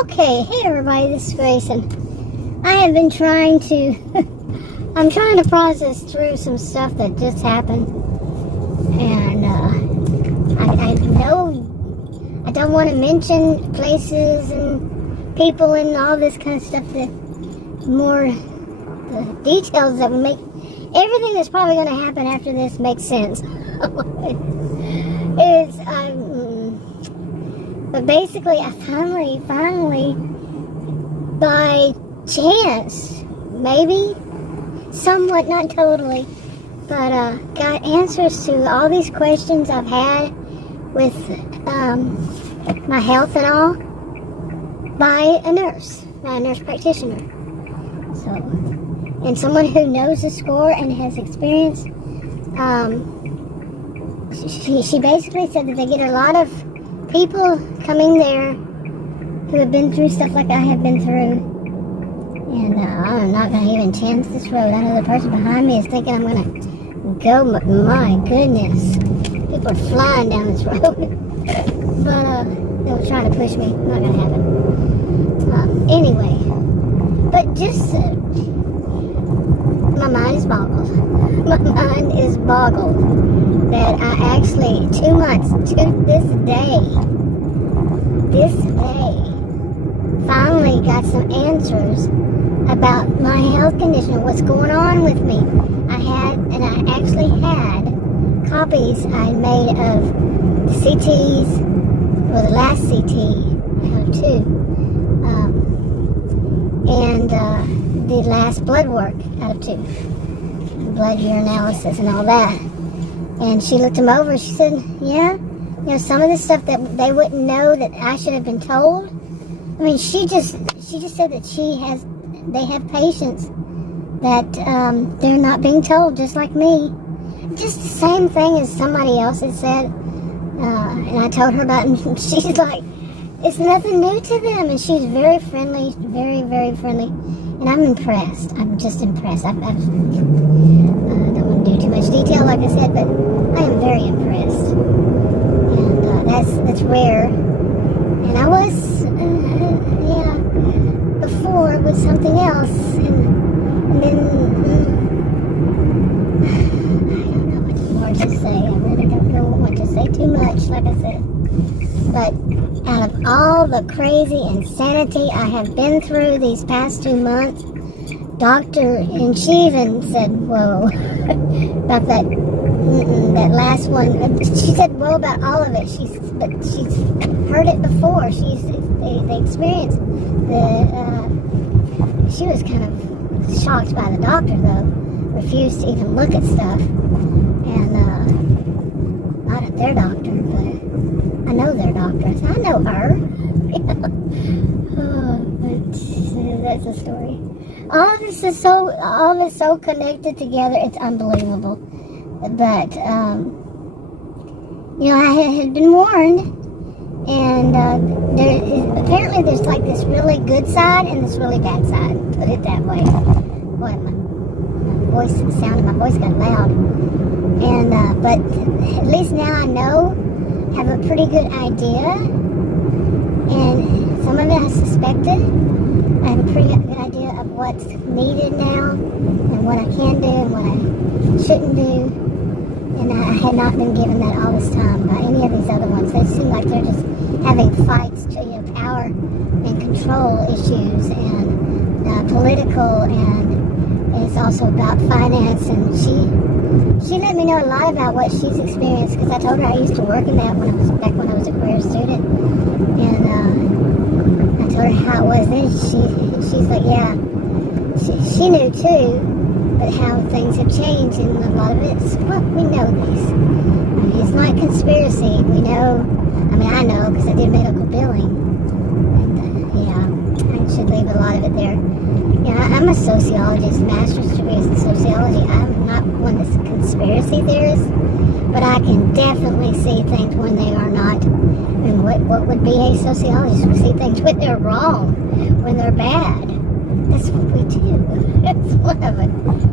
Okay, hey everybody, this is Grace, and I have been trying to, I'm trying to process through some stuff that just happened, and I know I don't want to mention places and people and all this kind of stuff, that more the details that would make everything that's probably going to happen after this make sense. But basically, I finally, by chance, maybe, somewhat, not totally, but got answers to all these questions I've had with my health and all by a nurse practitioner. So, and someone who knows the score and has experience. She basically said that they get a lot of people coming there who have been through stuff like I have been through, and I'm not going to even chance this road. I know the person behind me is thinking I'm going to go, my goodness, people are flying down this road. But they were trying to push me. Not going to happen. Anyway, but just my mind is boggled. My mind is boggled that I actually, 2 months to this day, finally got some answers about my health condition, what's going on with me. I actually had copies I made of the CTs, or the last CT, I have two, and the last blood work out of two, blood urinalysis and all that. And she looked them over. She said, yeah, you know, some of the stuff that they wouldn't know that I should have been told. I mean, she just said that they have patients that they're not being told, just like me. Just the same thing as somebody else had said. And I told her about it, and she's like, it's nothing new to them. And she's very friendly, very, very friendly. And I'm impressed. I'm just impressed. I don't want to do too much detail, like I said, but I am very impressed. And that's rare. And I was, before with something else. And then, I don't know what more to say. I really don't know what to say too much, like I said. But out of all the crazy insanity I have been through these past 2 months, and she even said, whoa, about that last one. She said, whoa, about all of it. But she's heard it before. The experience. She was kind of shocked by the doctor, though. Refused to even look at stuff. And, not at their doctor, but I know their doctors. I know her. But that's a story. All of it is so connected together. It's unbelievable. But I had been warned, and apparently there's like this really good side and this really bad side. Put it that way. Boy, the sound of my voice got loud. And but at least now I have a pretty good idea, and some of it I suspected. I have a pretty good idea of what's needed now, and what I can do, and what I shouldn't do. And I had not been given that all this time by any of these other ones. They seem like they're just having fights to power and control issues, and political, and it's also about finance. And she let me know a lot about what she's experienced, because I told her I used to work in that when I was a career student, and I told her how it was then. She's like, yeah, she knew too, but how things have changed, and a lot of it's, well, we know this. I mean, it's not conspiracy. We know, I know, because I did medical billing, and I should leave a lot of it there. I'm a sociologist, master's degree in sociology. I'm not one that's a conspiracy theorist, but I can definitely see things when they are not. And what would be a sociologist? We see things when they're wrong, when they're bad. That's what we do. That's one of it.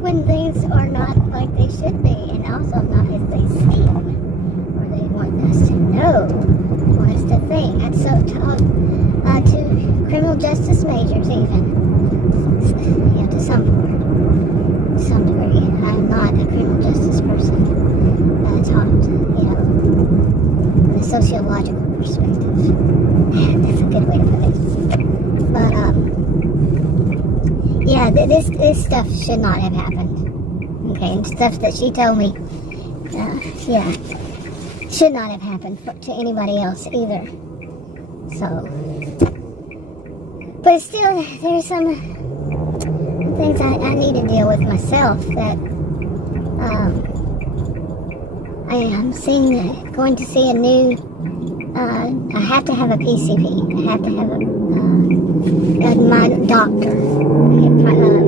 When things are not like they should be, and also not as they seem, or they want us to know, want us to think. I so talked to criminal justice majors even. To some degree. I'm not a criminal justice person. Taught, from a sociological perspective. That's a good way to put it. But, this stuff should not have happened. Okay, and stuff that she told me, should not have happened to anybody else either. So, but still, there's some things I need to deal with myself that I'm going to see a new, I have to have a PCP. I have to have my doctor,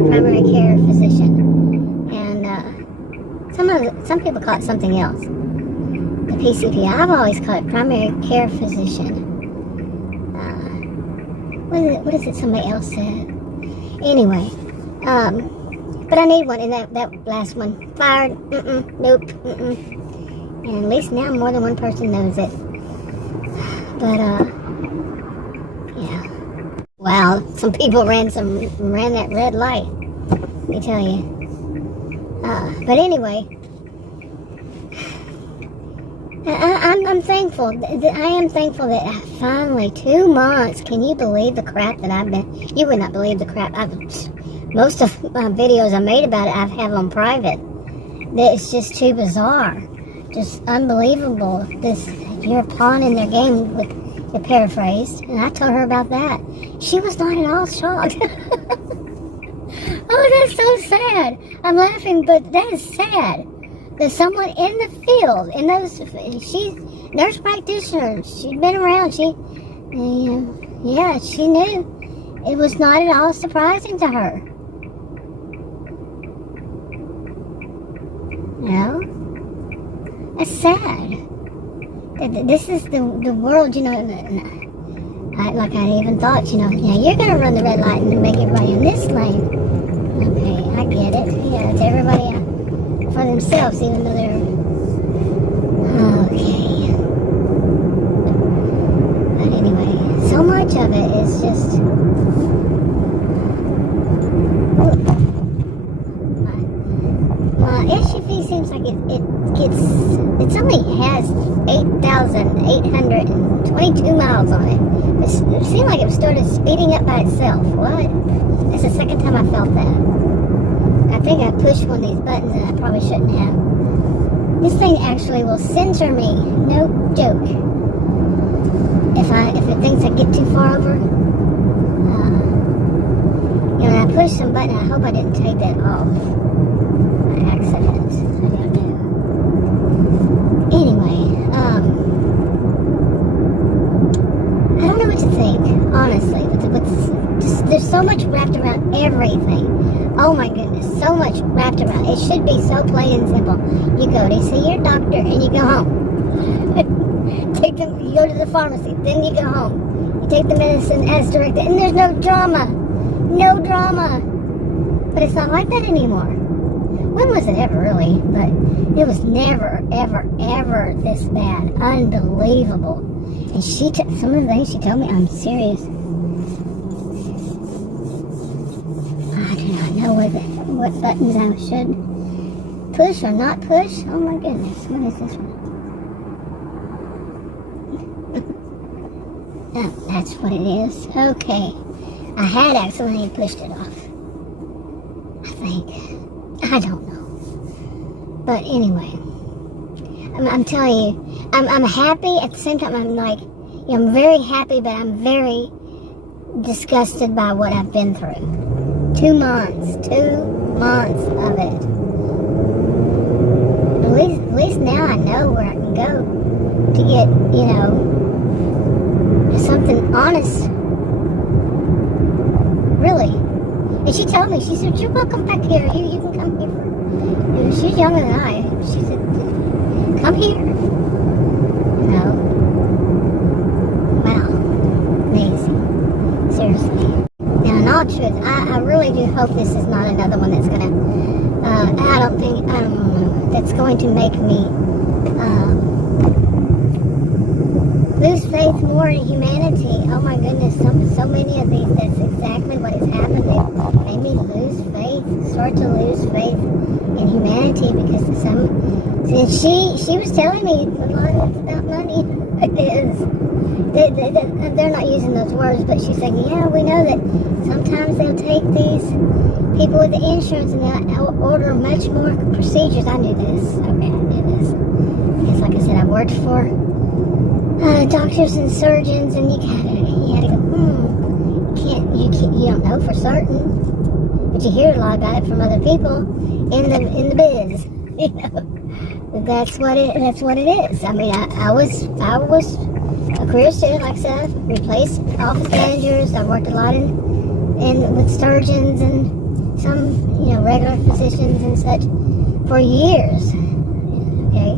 primary care physician. And some people call it something else. The PCP. I've always called it primary care physician. What is it somebody else said? Anyway, but I need one, and that last one, fired, nope, and at least now more than one person knows it. But, wow, some people ran that red light, let me tell you. But anyway, I'm thankful. I am thankful that I finally, 2 months, can you believe the crap that I've been, you would not believe the crap, most of my videos I made about it, I have on private. It's just too bizarre. Just unbelievable. You're a pawn in their game, with the paraphrased, and I told her about that. She was not at all shocked. Oh, that's so sad. I'm laughing, but that is sad. There's someone in the field, she's nurse practitioner. She'd been around. She knew. It was not at all surprising to her. No, that's sad. This is the world, like I even thought, you're going to run the red light and make everybody in this lane. Okay, I get it. Yeah, it's everybody for themselves, even though they're... Okay. But anyway, so much of it is just... My SUV seems like it only has 8,822 miles on it. It seemed like it started speeding up by itself. What? That's the second time I felt that. I think I pushed one of these buttons and I probably shouldn't have. This thing actually will censor me. No joke. If it thinks I get too far over. I pushed some button. I hope I didn't take that off. By accident. I don't know. Anyway, I don't know what to think, honestly. There's so much wrapped around everything. Oh my goodness, so much wrapped around. It should be so plain and simple. You go to see your doctor and you go home. You go to the pharmacy, then you go home. You take the medicine as directed, and there's no drama. No drama. But it's not like that anymore. When was it ever, really? But it was never, ever, ever this bad. Unbelievable. And some of the things she told me, I'm serious. I do not know what buttons I should push or not push. Oh my goodness, what is this one? Oh, that's what it is. Okay. I had accidentally pushed it off. I think. I don't know. But anyway, I'm telling you, I'm happy. At the same time, I'm like, I'm very happy, but I'm very disgusted by what I've been through. 2 months of it. At least now I know where I can go to get, something honest. Really. And she told me, she said, you're welcome back here. You can come here. She's younger than I. She said, come here. Wow. Amazing. Seriously. Now, in all truth, I really do hope this is not another one that's going to, I don't know, that's going to make me lose faith more in humanity. Oh my goodness, so many of these that She was telling me a lot of it's about money. It is. They're not using those words, but she's saying, yeah, we know that sometimes they'll take these people with the insurance and they'll order much more procedures. I knew this. Okay, I knew this. Because like I said, I worked for doctors and surgeons, and you had to go, you don't know for certain, but you hear a lot about it from other people in the biz. You know, that's what it is. I mean, I was a career student, like I said, replaced office managers. I worked a lot in with surgeons and some, regular physicians and such for years. Okay,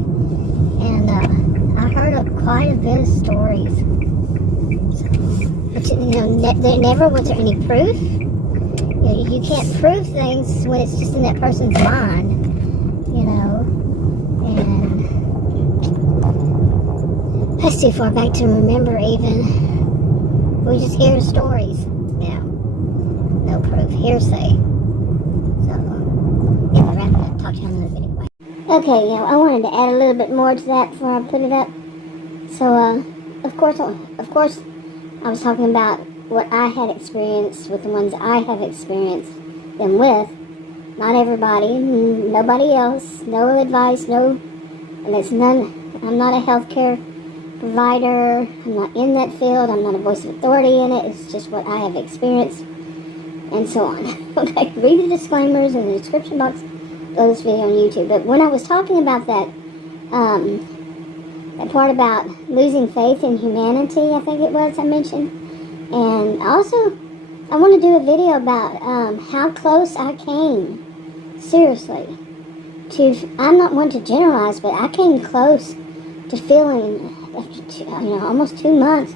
and I heard quite a bit of stories. But never was there any proof. You can't prove things when it's just in that person's mind. And that's too far back to remember even. We just hear stories. Yeah. No proof. Hearsay. So, yeah, wrap it up. Talk to you on another video. Bye. Okay, I wanted to add a little bit more to that before I put it up. So, of course, I was talking about what I had experienced with the ones I have experienced them with. Not everybody, nobody else, no advice, and it's none. I'm not a healthcare provider. I'm not in that field. I'm not a voice of authority in it. It's just what I have experienced, and so on. Okay, read the disclaimers in the description box below this video on YouTube. But when I was talking about that part about losing faith in humanity, I think it was I mentioned, and also I want to do a video about how close I came. Seriously, I'm not one to generalize, but I came close to feeling, almost 2 months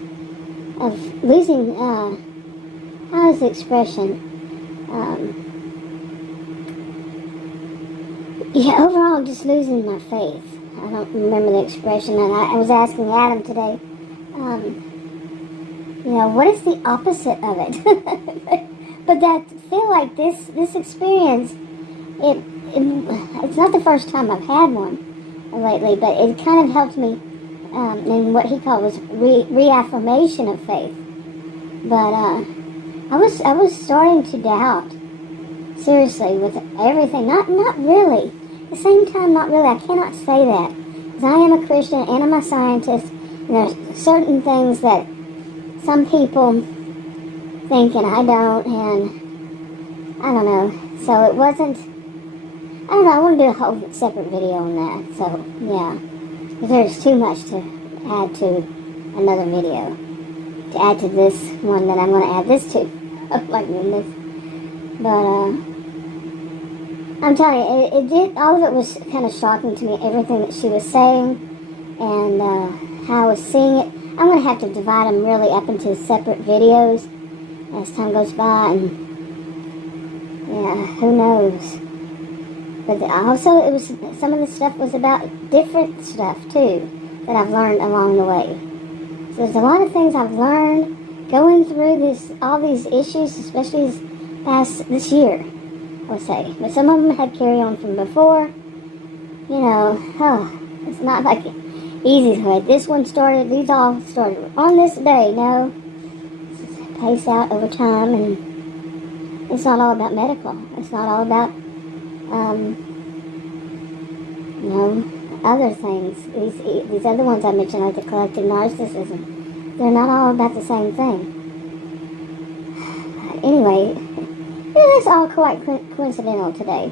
of losing, how is the expression? Overall, just losing my faith. I don't remember the expression, and I was asking Adam today, what is the opposite of it? But that feel like this experience, it's not the first time I've had one lately, but it kind of helped me in what he called was reaffirmation of faith. But I was starting to doubt, seriously, with everything. Not really. At the same time, not really. I cannot say that, because I am a Christian and I'm a scientist, and there's certain things that some people think and I don't, and I don't know. So it wasn't, I don't know, I want to do a whole separate video on that. So, yeah, because there's too much to add to another video, to add to this one that I'm going to add this to. Oh my goodness. But, I'm telling you, it did, all of it was kind of shocking to me, everything that she was saying, and how I was seeing it. I'm going to have to divide them really up into separate videos as time goes by, and yeah, who knows. But also, it was, some of the stuff was about different stuff too that I've learned along the way. So there's a lot of things I've learned going through all these issues, especially this year, I would say. But some of them had carry on from before. It's not like easy way. This one started, these all started on this day. No, it's paced out over time, and it's not all about medical. It's not all about other things. These other ones I mentioned, like the collective narcissism, they're not all about the same thing. Anyway, it's all quite coincidental today.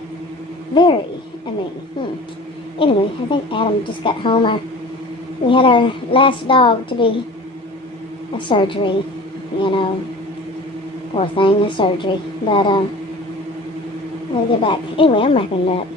Very. Anyway, I think Adam just got home. We had our last dog to be a surgery, poor thing, a surgery. But, let me get back. Anyway, I'm wrapping it up.